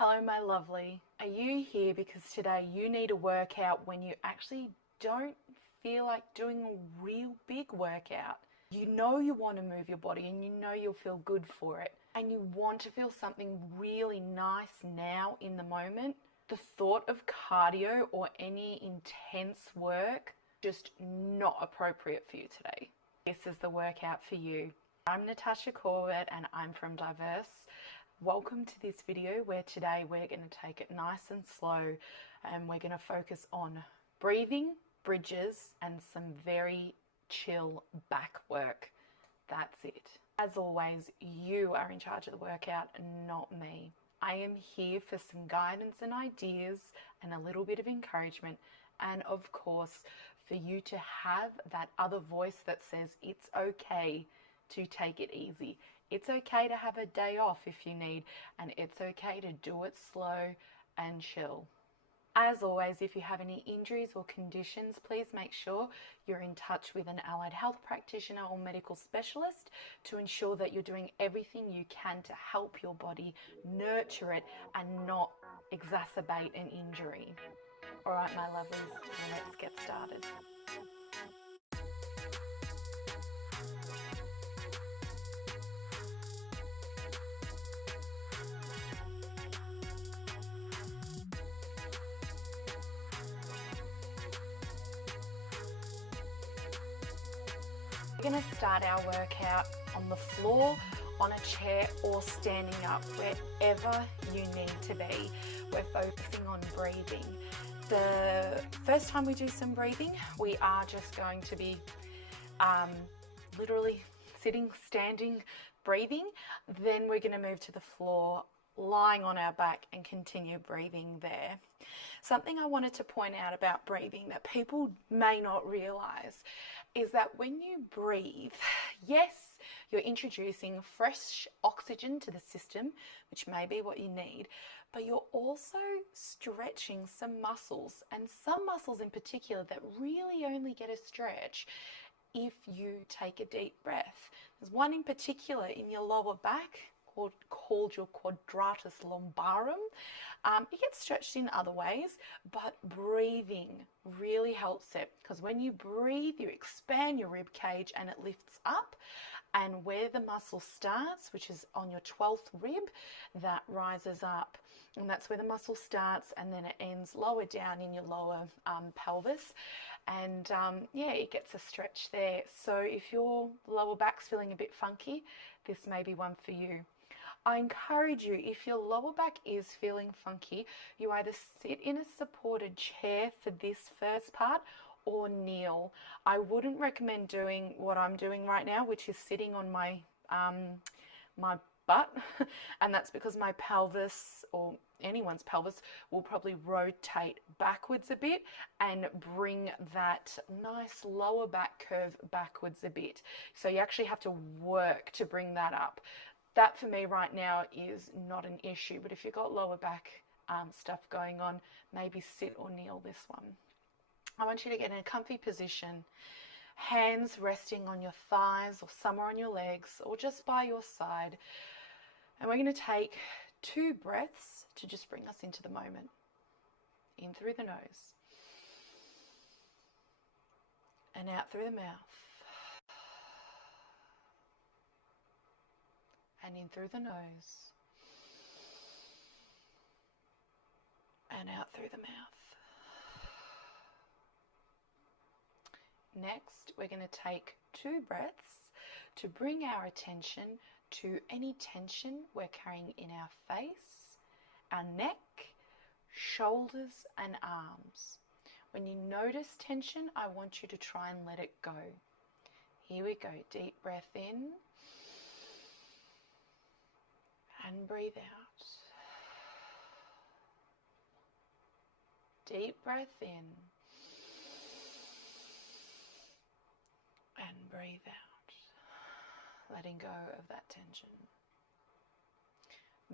Hello, my lovely. Are you here because today you need a workout when you actually don't feel like doing a real big workout? You know you want to move your body and you know you'll feel good for it, and you want to feel something really nice now in the moment. The thought of cardio or any intense work just not appropriate for you today. This is the workout for you. I'm Natasha Corbett and I'm from Diverse. Welcome to this video where today we're going to take it nice and slow and we're going to focus on breathing, bridges and some very chill back work. That's it. As always, you are in charge of the workout, not me. I am here for some guidance and ideas and a little bit of encouragement, and of course for you to have that other voice that says it's okay to take it easy. It's okay to have a day off if you need, and it's okay to do it slow and chill. As always, if you have any injuries or conditions, please make sure you're in touch with an allied health practitioner or medical specialist to ensure that you're doing everything you can to help your body nurture it and not exacerbate an injury. All right, my lovelies, let's get started. We're going to start our workout on the floor, on a chair, or standing up, wherever you need to be. We're focusing on breathing. The first time we do some breathing, we are just going to be literally sitting, standing, breathing. Then we're going to move to the floor, lying on our back, and continue breathing there. Something I wanted to point out about breathing that people may not realize is that when you breathe, yes, you're introducing fresh oxygen to the system, which may be what you need, but you're also stretching some muscles, and some muscles in particular that really only get a stretch if you take a deep breath. There's one in particular in your lower back called your quadratus lumbarum. It gets stretched in other ways, but breathing really helps it, because when you breathe, you expand your rib cage and it lifts up, and where the muscle starts, which is on your 12th rib, that rises up, and that's where the muscle starts, and then it ends lower down in your lower pelvis, and yeah, it gets a stretch there. So if your lower back's feeling a bit funky, this may be one for you. I encourage you, if your lower back is feeling funky, you either sit in a supported chair for this first part or kneel. I wouldn't recommend doing what I'm doing right now, which is sitting on my my butt, and that's because my pelvis, or anyone's pelvis, will probably rotate backwards a bit and bring that nice lower back curve backwards a bit. So you actually have to work to bring that up. That for me right now is not an issue, but if you've got lower back stuff going on, maybe sit or kneel this one. I want you to get in a comfy position, hands resting on your thighs or somewhere on your legs or just by your side. And we're going to take 2 breaths to just bring us into the moment. In through the nose and out through the mouth. And in through the nose and out through the mouth. Next, we're going to take 2 breaths to bring our attention to any tension we're carrying in our face, our neck, shoulders and arms. When you notice tension, I want you to try and let it go. Here we go. Deep breath in. And breathe out. Deep breath in. And breathe out. Letting go of that tension.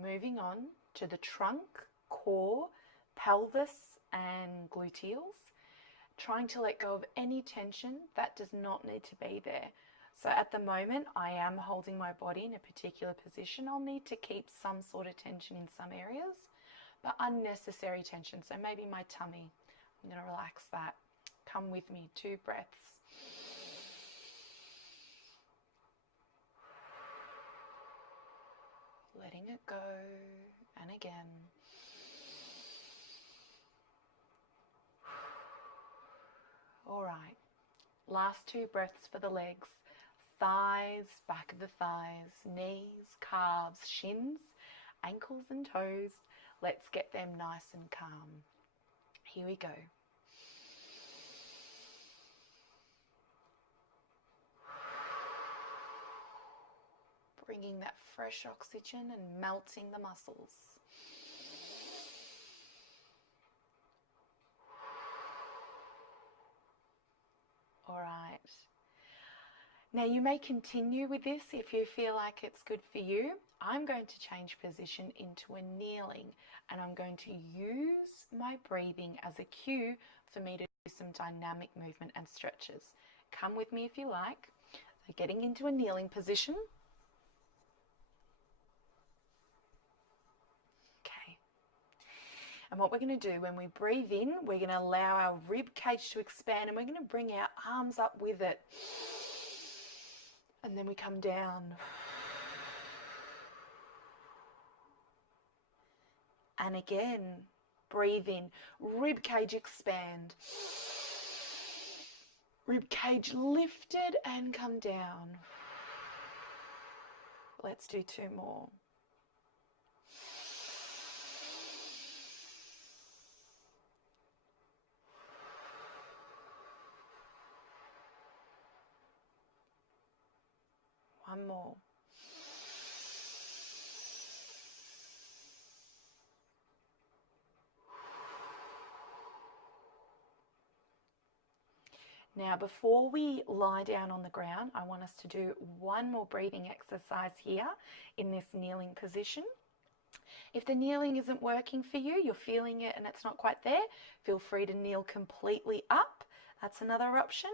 Moving on to the trunk, core, pelvis and gluteals. Trying to let go of any tension that does not need to be there. So at the moment, I am holding my body in a particular position. I'll need to keep some sort of tension in some areas. but unnecessary tension. So maybe my tummy, I'm going to relax that. Come with me, 2 breaths. Letting it go, and again. All right, last 2 breaths for the legs. Thighs, back of the thighs, knees, calves, shins, ankles and toes. Let's get them nice and calm. Here we go. Bringing that fresh oxygen and melting the muscles. All right. Now you may continue with this if you feel like it's good for you. I'm going to change position into a kneeling, and I'm going to use my breathing as a cue for me to do some dynamic movement and stretches. Come with me if you like. So getting into a kneeling position. Okay. And what we're going to do when we breathe in, we're going to allow our rib cage to expand, and we're going to bring our arms up with it. And then we come down. And again, breathe in, rib cage expand. Rib cage lifted and come down. Let's do 2 more. One more. Now, before we lie down on the ground, I want us to do one more breathing exercise here in this kneeling position. If the kneeling isn't working for you, you're feeling it and it's not quite there, feel free to kneel completely up. That's another option.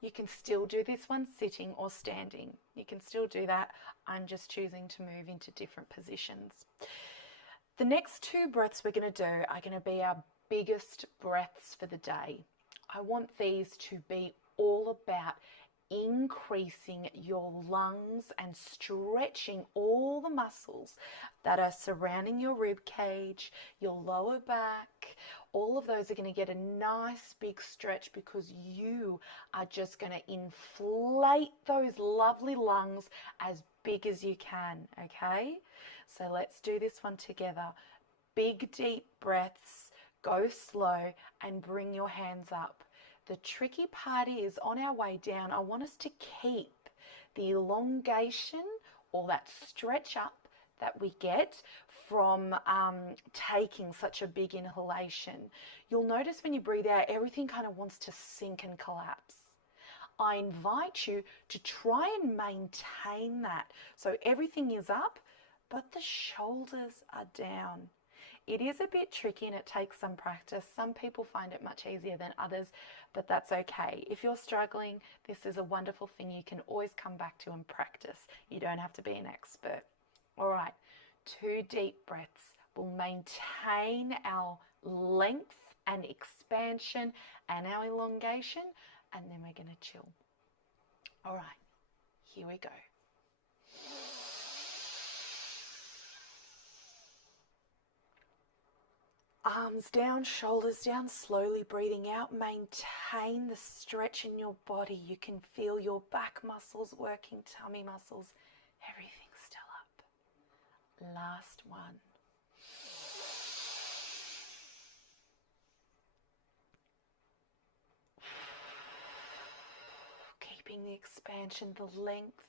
You can still do this one sitting or standing. You can still do that. I'm just choosing to move into different positions. The next 2 breaths we're going to do are going to be our biggest breaths for the day. I want these to be all about increasing your lungs and stretching all the muscles that are surrounding your rib cage, your lower back. All of those are going to get a nice big stretch because you are just going to inflate those lovely lungs as big as you can, okay? So let's do this one together. Big deep breaths, go slow and bring your hands up. The tricky part is on our way down, I want us to keep the elongation or that stretch up that we get from taking such a big inhalation. You'll notice when you breathe out, everything kind of wants to sink and collapse. I invite you to try and maintain that. So everything is up, but the shoulders are down. It is a bit tricky and it takes some practice. Some people find it much easier than others, but that's okay. If you're struggling, this is a wonderful thing you can always come back to and practice. You don't have to be an expert. All right, 2 deep breaths. We'll maintain our length and expansion and our elongation, and then we're going to chill. All right, here we go. Arms down, shoulders down, slowly breathing out. Maintain the stretch in your body. You can feel your back muscles working, tummy muscles. Everything's still up. Last one. Keeping the expansion, the length.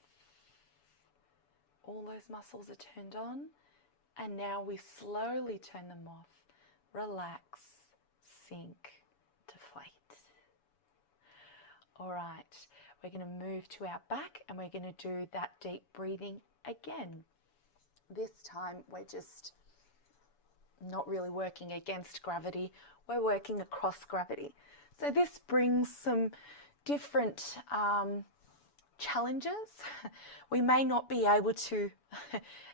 All those muscles are turned on. And now we slowly turn them off. Relax, sink, deflate. All right, we're going to move to our back and we're going to do that deep breathing again. This time we're just not really working against gravity, we're working across gravity. So this brings some different challenges. We may not be able to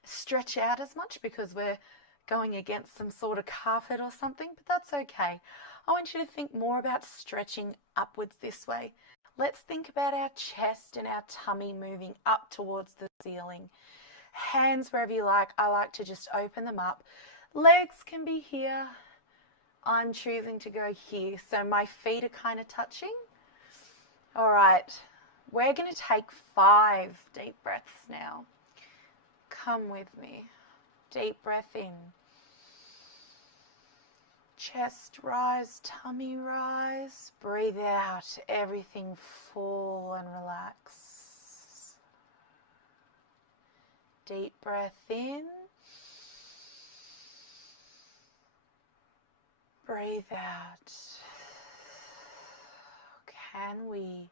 stretch out as much because we're going against some sort of carpet or something, but that's okay. I want you to think more about stretching upwards this way. Let's think about our chest and our tummy moving up towards the ceiling. Hands wherever you like. I like to just open them up. Legs can be here. I'm choosing to go here, so my feet are kind of touching. All right, we're going to take 5 deep breaths now. Come with me. Deep breath in. Chest rise, tummy rise. Breathe out, everything fall and relax. Deep breath in. Breathe out. Can we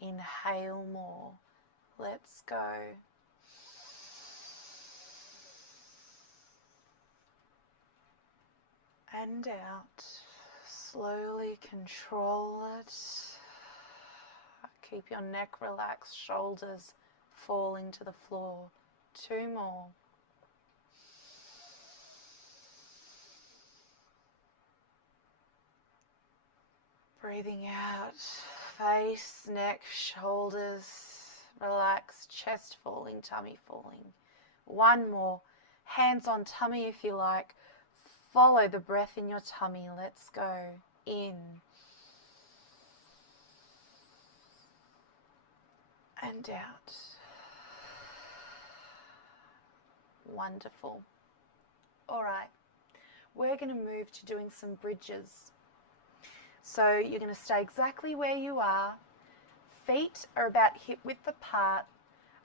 inhale more? Let's go. And out. Slowly control it. Keep your neck relaxed, shoulders falling to the floor. 2 more. Breathing out, face, neck, shoulders, relaxed, chest falling, tummy falling. 1 more. Hands on tummy if you like. Follow the breath in your tummy. Let's go. In. And out. Wonderful. All right. We're going to move to doing some bridges. So you're going to stay exactly where you are. Feet are about hip width apart.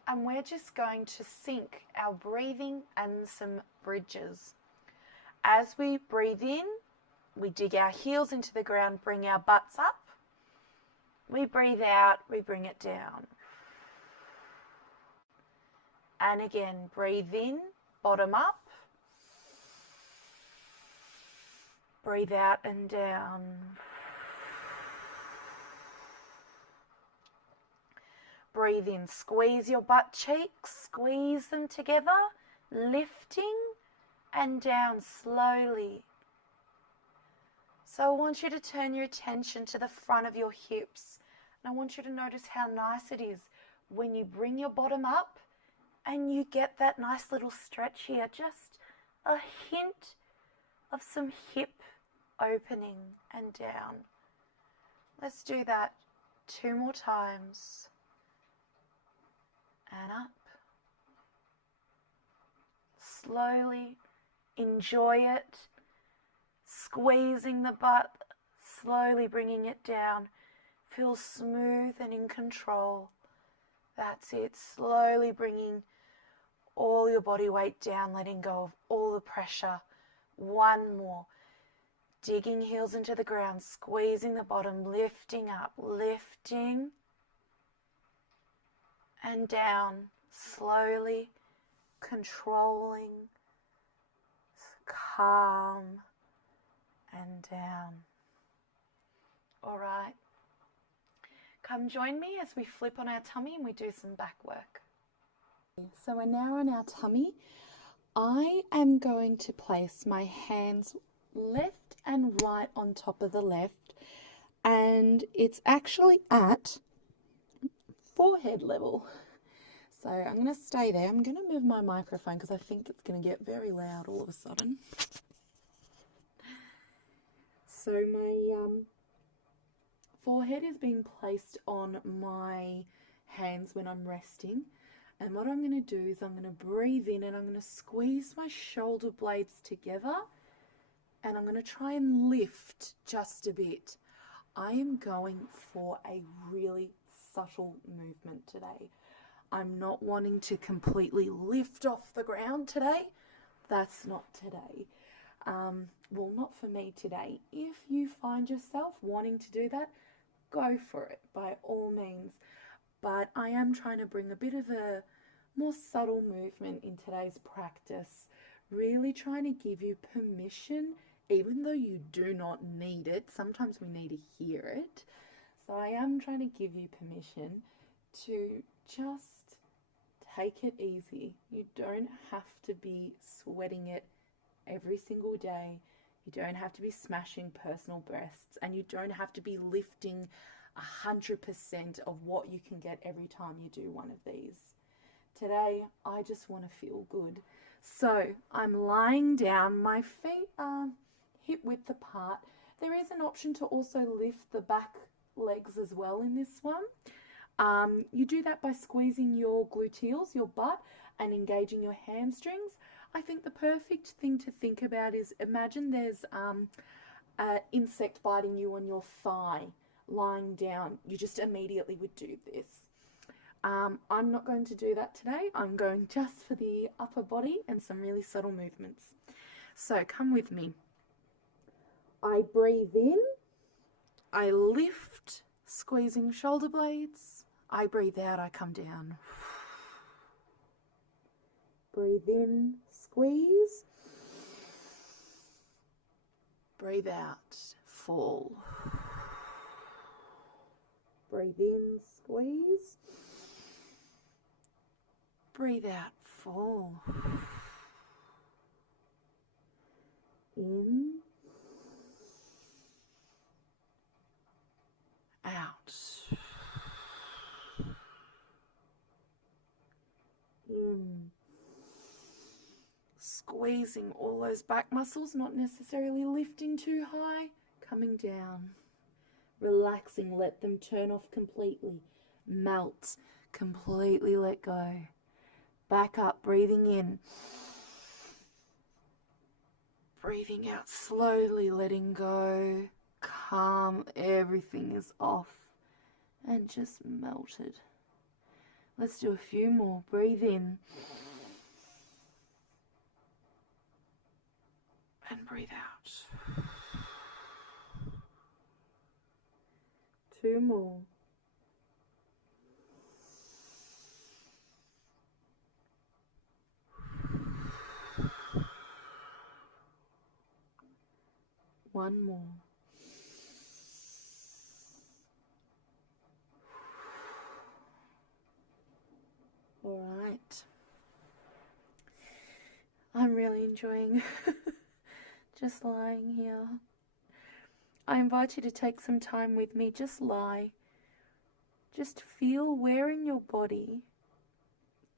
And we're just going to sync our breathing and some bridges. As we breathe in, we dig our heels into the ground, bring our butts up. We breathe out, we bring it down. And again, breathe in, bottom up. Breathe out and down. Breathe in, squeeze your butt cheeks, squeeze them together, lifting and down slowly. So I want you to turn your attention to the front of your hips. And I want you to notice how nice it is when you bring your bottom up and you get that nice little stretch here. Just a hint of some hip opening and down. Let's do that 2 more times. And up. Slowly. Enjoy it. Squeezing the butt, slowly bringing it down. Feel smooth and in control. That's it. Slowly bringing all your body weight down, letting go of all the pressure. 1 more. Digging heels into the ground, squeezing the bottom, lifting up, lifting and down. Slowly controlling. Calm and down. All right. Come join me as we flip on our tummy and we do some back work. So we're now on our tummy. I am going to place my hands left and right on top of the left, and it's actually at forehead level. So I'm going to stay there. I'm going to move my microphone because I think it's going to get very loud all of a sudden. So my forehead is being placed on my hands when I'm resting. And what I'm going to do is I'm going to breathe in and I'm going to squeeze my shoulder blades together. And I'm going to try and lift just a bit. I am going for a really subtle movement today. I'm not wanting to completely lift off the ground today. That's not today. Well, not for me today. If you find yourself wanting to do that, go for it by all means. But I am trying to bring a bit of a more subtle movement in today's practice. Really trying to give you permission, even though you do not need it. Sometimes we need to hear it. So I am trying to give you permission to just take it easy. You don't have to be sweating it every single day. You don't have to be smashing personal bests, and you don't have to be lifting 100% of what you can get every time you do one of these. Today, I just want to feel good. So I'm lying down, my feet are hip width apart. There is an option to also lift the back legs as well in this one. You do that by squeezing your gluteals, your butt, and engaging your hamstrings. I think the perfect thing to think about is, imagine there's an insect biting you on your thigh, lying down. You just immediately would do this. I'm not going to do that today. I'm going just for the upper body and some really subtle movements. So come with me. I breathe in. I lift, squeezing shoulder blades. I breathe out, I come down. Breathe in, squeeze. Breathe out, fall. Breathe in, squeeze. Breathe out, fall. In. Out. In. Squeezing all those back muscles, not necessarily lifting too high, coming down. Relaxing, let them turn off completely. Melt, completely let go. Back up, breathing in. Breathing out slowly, letting go. Calm, everything is off and just melted. Let's do a few more. Breathe in. And breathe out. 2 more. One more. All right. I'm really enjoying just lying here. I invite you to take some time with me. Just lie. Just feel where in your body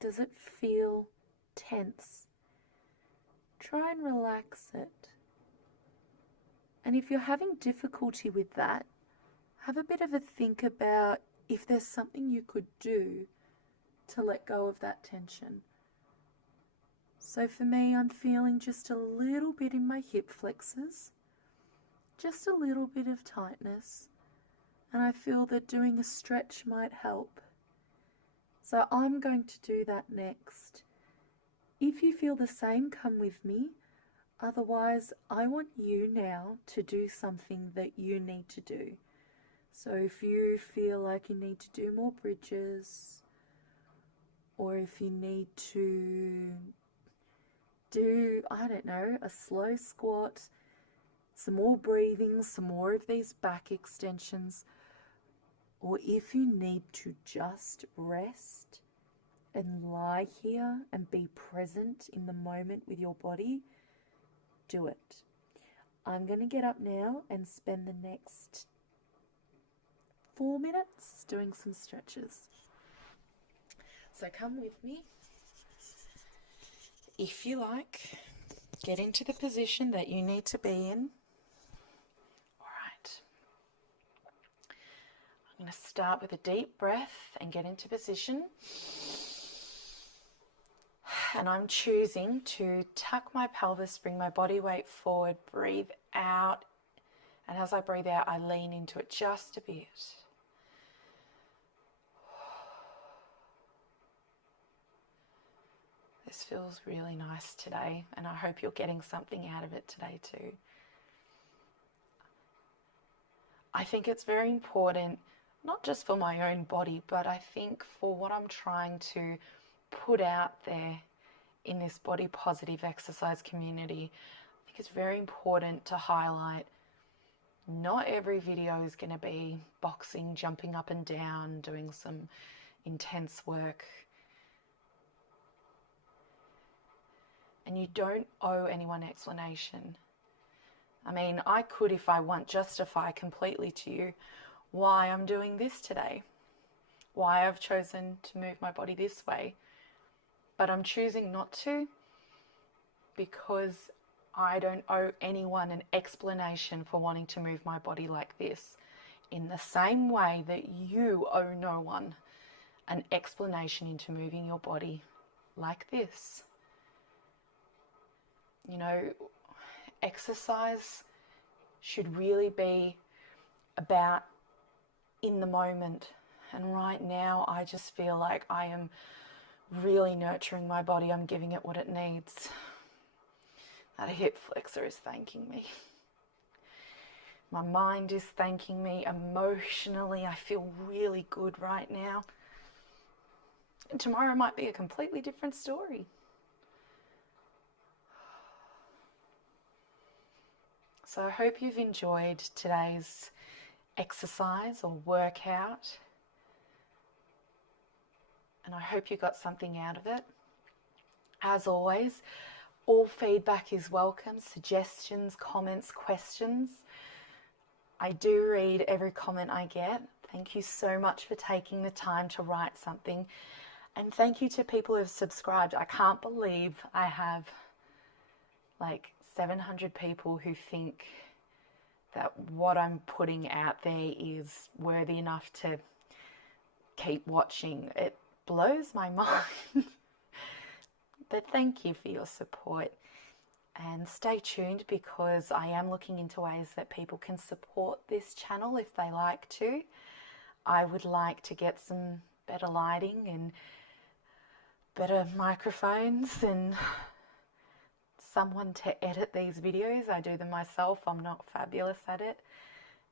does it feel tense. Try and relax it. And if you're having difficulty with that, have a bit of a think about if there's something you could do to let go of that tension. So for me, I'm feeling just a little bit in my hip flexors, just a little bit of tightness, and I feel that doing a stretch might help. So I'm going to do that next. If you feel the same, come with me. Otherwise, I want you now to do something that you need to do. So if you feel like you need to do more bridges, or if you need to do, I don't know, a slow squat, some more breathing, some more of these back extensions, or if you need to just rest and lie here and be present in the moment with your body, do it. I'm going to get up now and spend the next 4 minutes doing some stretches. So come with me. If you like, get into the position that you need to be in. All right. I'm going to start with a deep breath and get into position. And I'm choosing to tuck my pelvis, bring my body weight forward, breathe out. And as I breathe out, I lean into it just a bit. This feels really nice today, and I hope you're getting something out of it today too. I think it's very important, not just for my own body, but I think for what I'm trying to put out there in this body positive exercise community. I think it's very important to highlight not every video is going to be boxing, jumping up and down, doing some intense work. and you don't owe anyone explanation. I mean, I could, if I want, justify completely to you why I'm doing this today, why I've chosen to move my body this way, but I'm choosing not to because I don't owe anyone an explanation for wanting to move my body like this, in the same way that you owe no one an explanation into moving your body like this. You know, exercise should really be about in the moment. And right now, I just feel like I am really nurturing my body. I'm giving it what it needs. That hip flexor is thanking me. My mind is thanking me. Emotionally, I feel really good right now. And tomorrow might be a completely different story. So I hope you've enjoyed today's exercise or workout. And I hope you got something out of it. As always, all feedback is welcome. Suggestions, comments, questions. I do read every comment I get. Thank you so much for taking the time to write something. And thank you to people who have subscribed. I can't believe I have like 700 people who think that what I'm putting out there is worthy enough to keep watching. It blows my mind. But thank you for your support. And stay tuned, because I am looking into ways that people can support this channel if they like to. I would like to get some better lighting and better microphones and someone to edit these videos. I do them myself. I'm not fabulous at it.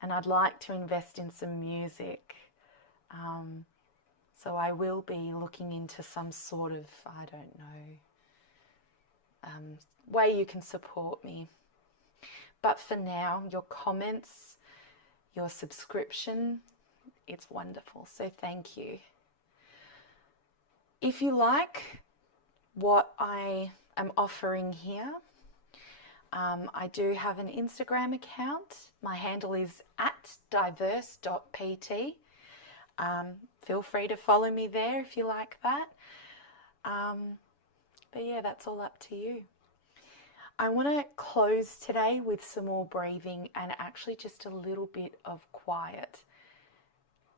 And I'd like to invest in some music. So I will be looking into some sort of, I don't know, way you can support me. But for now, your comments, your subscription, it's wonderful. So thank you. If you like what I am offering here, I do have an Instagram account. My handle is @diverse.pt. Feel free to follow me there if you like that. But yeah, that's all up to you. I want to close today with some more breathing and actually just a little bit of quiet.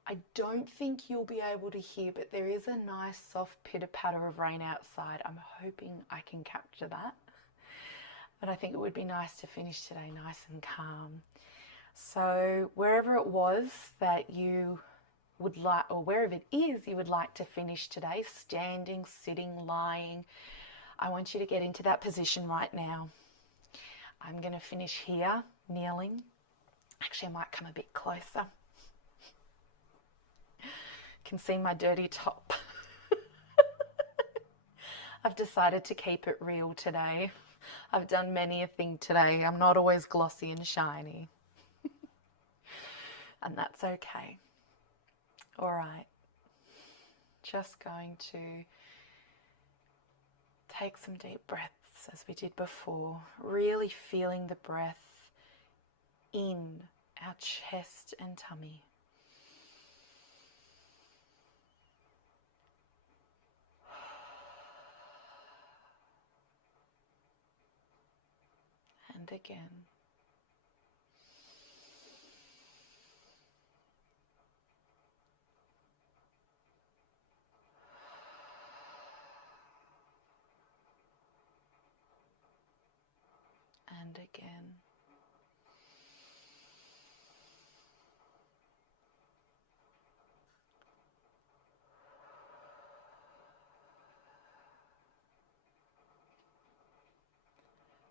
I don't think you'll be able to hear, but there is a nice soft pitter-patter of rain outside. I'm hoping I can capture that. But I think it would be nice to finish today nice and calm. So wherever it was that you would like, or wherever it is you would like to finish today, standing, sitting, lying, I want you to get into that position right now. I'm going to finish here, kneeling. Actually, I might come a bit closer. You can see my dirty top. I've decided to keep it real today. I've done many a thing today. I'm not always glossy and shiny. And that's okay. All right. Just going to take some deep breaths as we did before, really feeling the breath in our chest and tummy. And again. And again.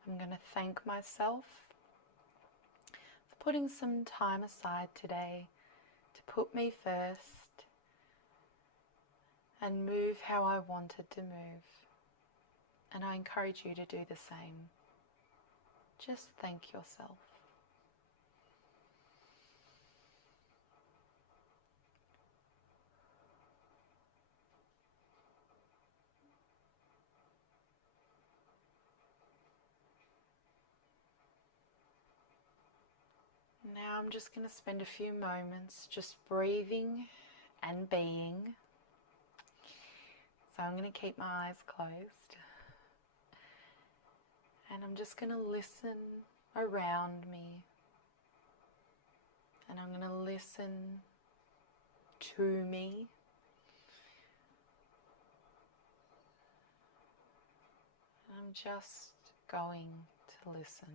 I'm going to thank myself for putting some time aside today to put me first and move how I wanted to move. And I encourage you to do the same. Just thank yourself. now I'm just going to spend a few moments just breathing and being. So I'm going to keep my eyes closed. And I'm just going to listen around me. And I'm going to listen to me. And I'm just going to listen.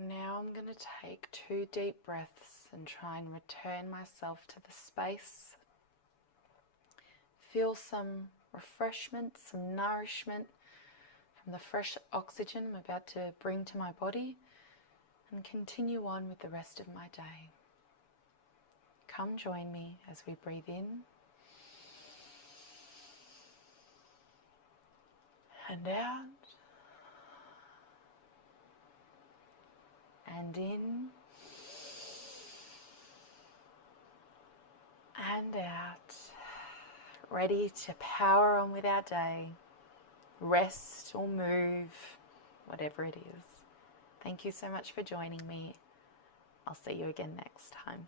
Now I'm going to take 2 deep breaths and try and return myself to the space. Feel some refreshment, some nourishment from the fresh oxygen I'm about to bring to my body, and continue on with the rest of my day. Come join me as we breathe in and out. And in and out, ready to power on with our day, rest or move, whatever it is. Thank you so much for joining me. I'll see you again next time.